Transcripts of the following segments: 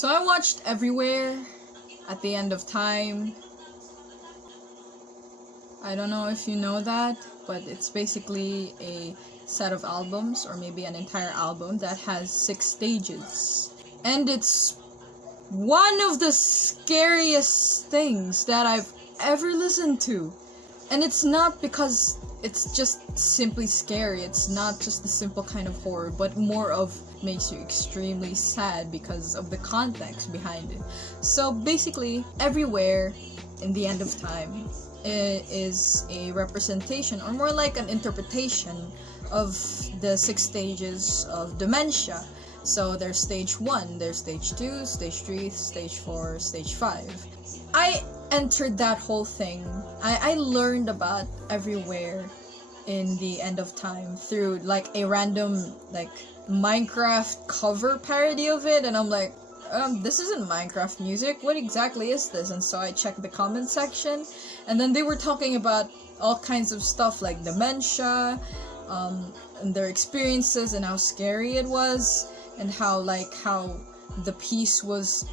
So I watched Everywhere at the End of Time. I don't know if you know that, but it's basically a set of albums, or maybe an entire album, that has 6 stages. And it's one of the scariest things that I've ever listened to. And it's not because it's just simply scary. It's not just the simple kind of horror, but more of makes you extremely sad because of the context behind it. So basically, Everywhere in the End of Time is a representation, or more like an interpretation, of the 6 stages of dementia. So there's stage 1, there's stage 2, stage 3, stage 4, stage 5. I entered that whole thing. I learned about Everywhere in the End of Time through like a random like Minecraft cover parody of it, and I'm like, this isn't Minecraft music, what exactly is this? And so I checked the comment section, and then they were talking about all kinds of stuff like dementia, and their experiences, and how scary it was, and how the piece was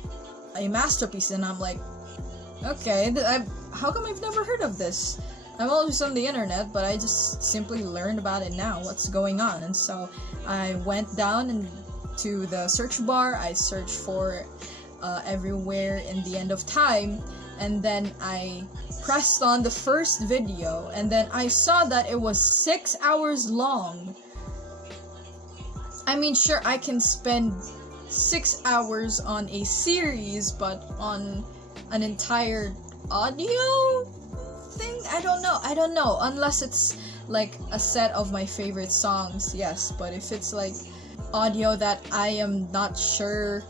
a masterpiece. And I'm like, okay, how come I've never heard of this? I'm always on the internet, but I just simply learned about it now, what's going on. And so I went down into the search bar, I searched for Everywhere in the End of Time, and then I pressed on the first video, and then I saw that it was 6 hours long. I mean, sure, I can spend 6 hours on a series, but on an entire audio thing? I don't know, unless it's like a set of my favorite songs, yes, but if it's like audio that I am not sure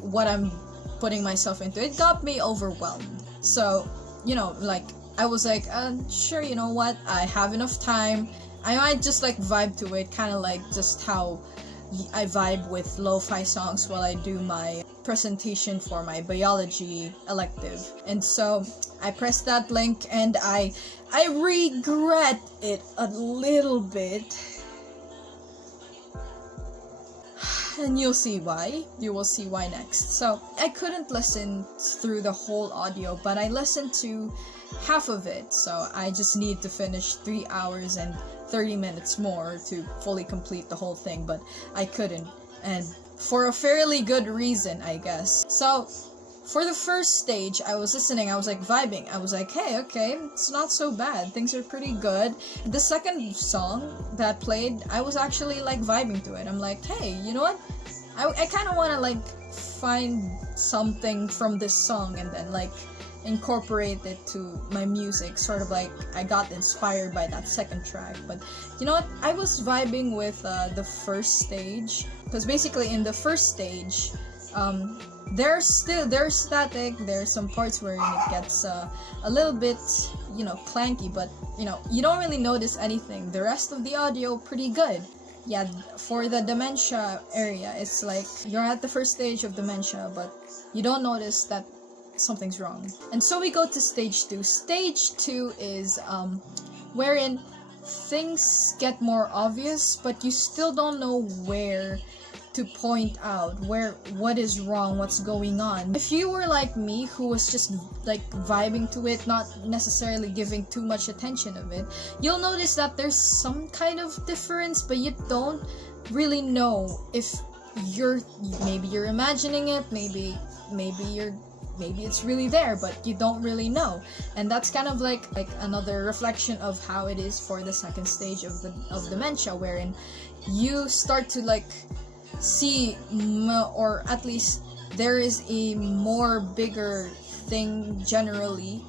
what I'm putting myself into, it got me overwhelmed. So, like, I was like, sure, you know what, I have enough time, I might just like vibe to it, kind of like just how I vibe with lo-fi songs while I do my presentation for my biology elective. And so I pressed that link, and I regret it a little bit. And you'll see why. You will see why next. So I couldn't listen through the whole audio, but I listened to half of it. So I just need to finish 3 hours and 30 minutes more to fully complete the whole thing, but I couldn't, and for a fairly good reason, I guess. So for the first stage, I was listening, I was like vibing, I was like, hey, okay, it's not so bad, things are pretty good. The second song that played, I was actually like vibing to it. I'm like, hey, you know what, I kind of want to like find something from this song and then like incorporate it to my music, sort of like I got inspired by that second track. But you know what, I was vibing with the first stage, because basically in the first stage, there's static, there's some parts where it gets a little bit, clanky, but you don't really notice anything. The rest of the audio pretty good. Yeah, for the dementia area, it's like you're at the first stage of dementia, but you don't notice that something's wrong. And so we go to stage 2. Stage 2 is wherein things get more obvious, but you still don't know where to point out what is wrong, what's going on. If you were like me, who was just like vibing to it, not necessarily giving too much attention of it, you'll notice that there's some kind of difference, but you don't really know if maybe you're imagining it, maybe it's really there, but you don't really know. And that's kind of like another reflection of how it is for the second stage of dementia, wherein you start to like see, or at least there is a more bigger thing generally,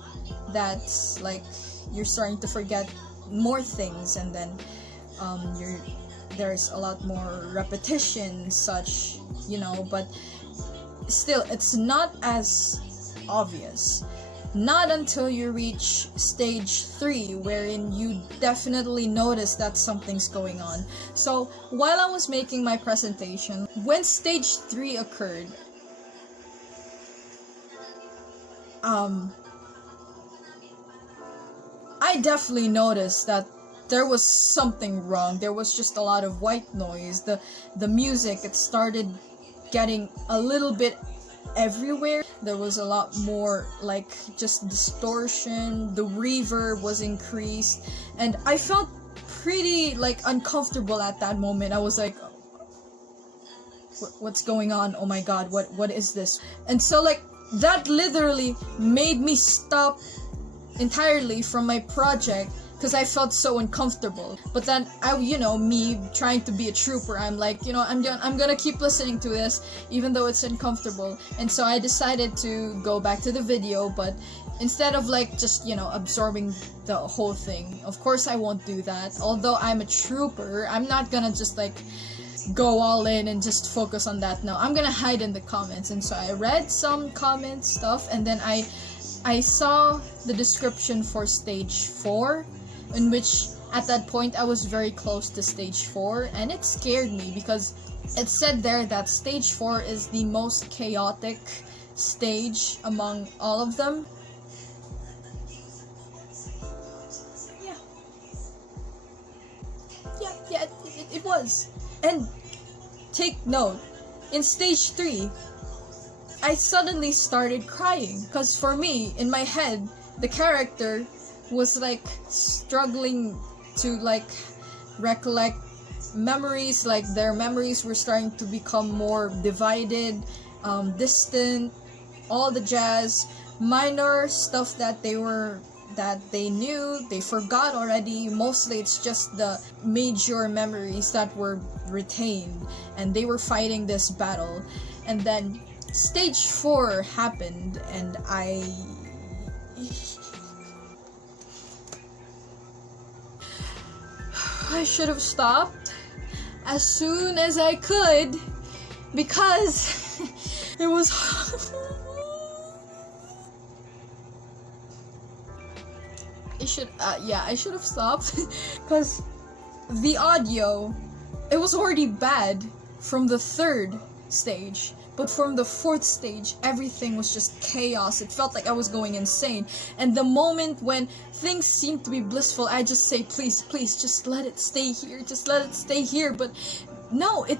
that's like you're starting to forget more things, and then there's a lot more repetition, such, but still, it's not as obvious. Not until you reach stage 3, wherein you definitely notice that something's going on. So, while I was making my presentation, when stage 3 occurred, I definitely noticed that there was something wrong. There was just a lot of white noise. The music, it started getting a little bit everywhere. There was a lot more like just distortion, the reverb was increased, and I felt pretty like uncomfortable at that moment. I was like, what's going on? Oh my god, what is this? And so like that literally made me stop entirely from my project because I felt so uncomfortable. But then me trying to be a trooper, I'm like, I'm gonna keep listening to this even though it's uncomfortable. And so I decided to go back to the video, but instead of like just absorbing the whole thing, of course I won't do that. Although I'm a trooper, I'm not gonna just like go all in and just focus on that. No, I'm gonna hide in the comments. And so I read some comment stuff, and then I saw the description for stage 4, in which at that point I was very close to stage 4, and it scared me because it said there that stage 4 is the most chaotic stage among all of them. Yeah, it was. And take note, in stage 3, I suddenly started crying. Because for me, in my head, the character was like struggling to like recollect memories. Like their memories were starting to become more divided, distant, all the jazz. Minor stuff that they knew, they forgot already. Mostly it's just the major memories that were retained, and they were fighting this battle. And then stage 4 happened, and I should have stopped as soon as I could because it was I should have stopped because the audio, it was already bad from the 3rd stage, but from the 4th stage everything was just chaos. It felt like I was going insane, and the moment when things seemed to be blissful, I just say, please just let it stay here, but no, it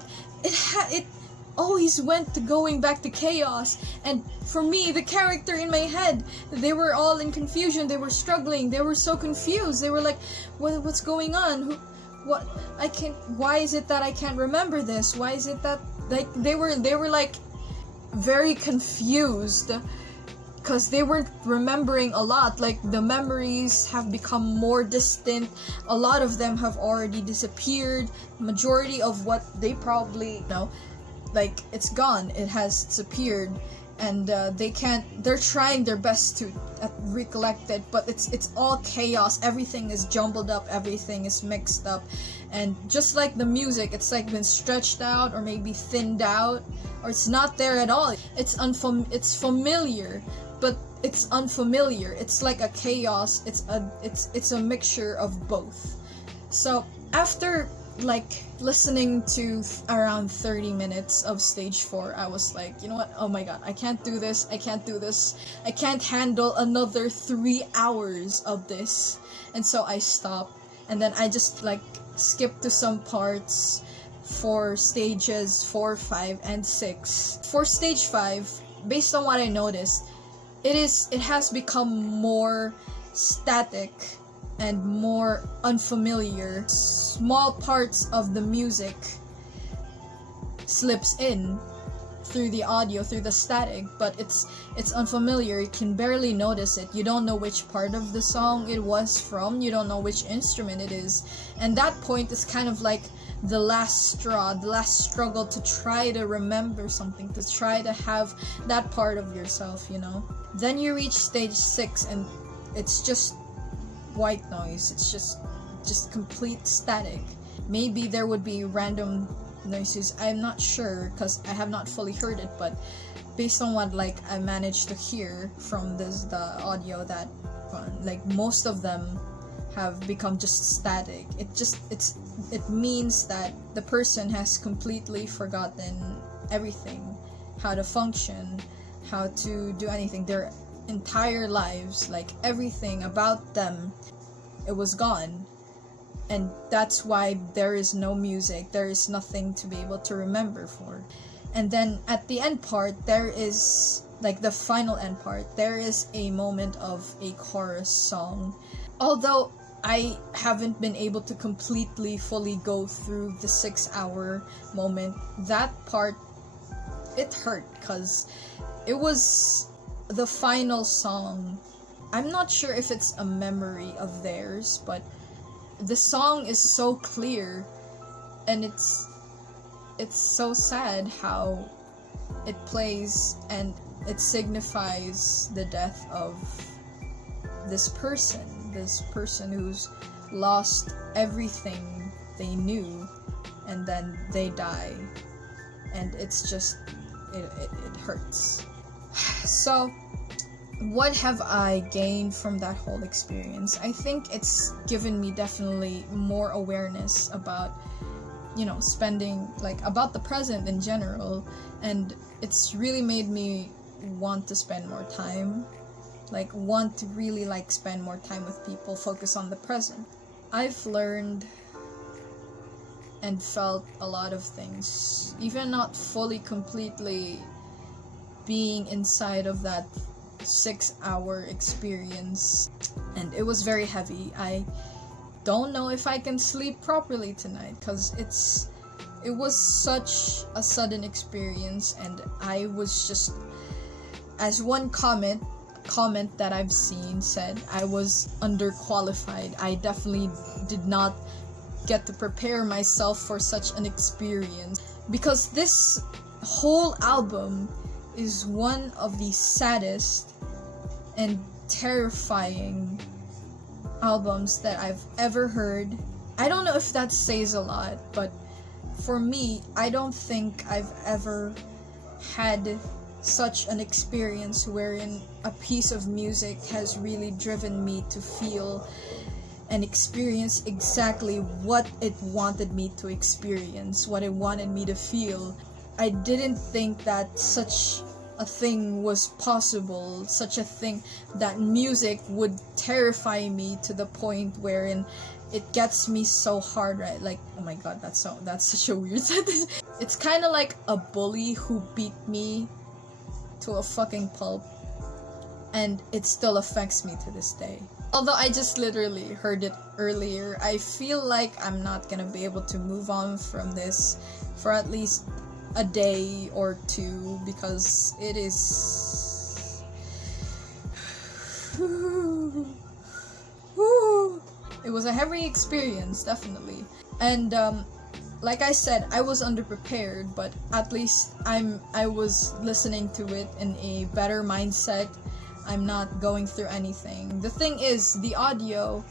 always went to going back to chaos. And for me, the character in my head, they were all in confusion, they were struggling, they were so confused, they were like, what's going on? Why is it that I can't remember this? Why is it that, like, they were like very confused because they weren't remembering a lot. Like the memories have become more distant, a lot of them have already disappeared, majority of what they probably know, like it's gone, it has disappeared, and they're trying their best to recollect it, but it's all chaos, everything is jumbled up, everything is mixed up, and just like the music, it's like been stretched out or maybe thinned out, or it's not there at all. It's familiar, but it's unfamiliar. It's like a chaos. It's a mixture of both. So after like listening to around 30 minutes of stage 4, I was like, you know what, oh my god, I can't do this, I can't handle another 3 hours of this. And so I stopped, and then I just like skipped to some parts for stages 4, 5, and 6. For stage 5, based on what I noticed, it has become more static and more unfamiliar. Small parts of the music slips in through the audio, through the static, but it's unfamiliar. You can barely notice it. You don't know which part of the song it was from. You don't know which instrument it is. And that point is kind of like the last straw, the last struggle to try to remember something, to try to have that part of yourself, you know. Then you reach stage 6 and it's just white noise. It's just complete static. Maybe there would be random noises, I'm not sure because I have not fully heard it, but based on what like I managed to hear from the audio, that like most of them have become just static. It means that the person has completely forgotten everything, how to function, how to do anything, their entire lives, like everything about them, it was gone. And that's why there is no music, there is nothing to be able to remember for. And then at the end part, there is, like the final end part, there is a moment of a chorus song. Although I haven't been able to completely fully go through the 6-hour moment, that part, it hurt because it was the final song. I'm not sure if it's a memory of theirs, but the song is so clear, and it's so sad how it plays, and it signifies the death of this person who's lost everything they knew, and then they die, and it's just it hurts. So what have I gained from that whole experience? I think it's given me definitely more awareness about, you know, spending, like, about the present in general, and it's really made me want to spend more time, like, want to really, like, spend more time with people, focus on the present. I've learned and felt a lot of things, even not fully completely being inside of that 6-hour experience, and it was very heavy. I don't know if I can sleep properly tonight because it was such a sudden experience, and I was just, as one comment that I've seen said, I was underqualified. I definitely did not get to prepare myself for such an experience, because this whole album is one of the saddest and terrifying albums that I've ever heard. I don't know if that says a lot, but for me, I don't think I've ever had such an experience wherein a piece of music has really driven me to feel and experience exactly what it wanted me to experience, what it wanted me to feel. I didn't think that such a thing was possible, such a thing that music would terrify me to the point wherein it gets me so hard, right? Like, oh my god, that's such a weird sentence. It's kind of like a bully who beat me to a fucking pulp, and it still affects me to this day. Although I just literally heard it earlier, I feel like I'm not gonna be able to move on from this for at least a day or two, because it is it was a heavy experience, definitely. And like I said, I was underprepared, but at least I was listening to it in a better mindset. I'm not going through anything. The thing is, the audio,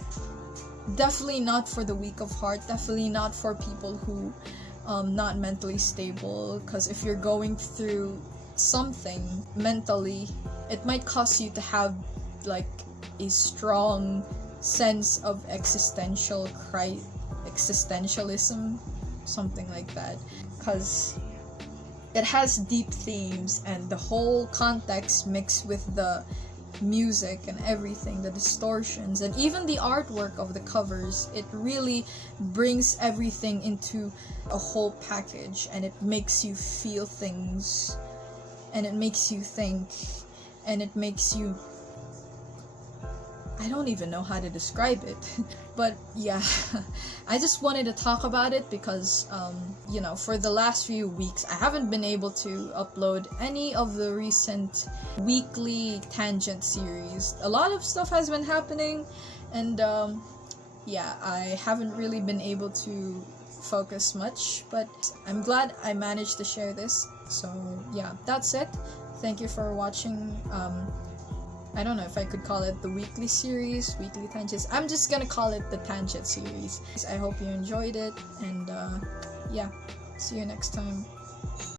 definitely not for the weak of heart, definitely not for people who not mentally stable, because if you're going through something mentally, it might cause you to have like a strong sense of existentialism, something like that, because it has deep themes, and the whole context mixed with the music and everything, the distortions, and even the artwork of the covers, it really brings everything into a whole package, and it makes you feel things, and it makes you think, and it makes you, I don't even know how to describe it. But yeah, I just wanted to talk about it because, you know, for the last few weeks, I haven't been able to upload any of the recent weekly tangent series. A lot of stuff has been happening, and yeah, I haven't really been able to focus much, but I'm glad I managed to share this. So yeah, that's it. Thank you for watching. I don't know if I could call it the weekly series, weekly tangents. I'm just gonna call it the tangent series. I hope you enjoyed it, and yeah, see you next time.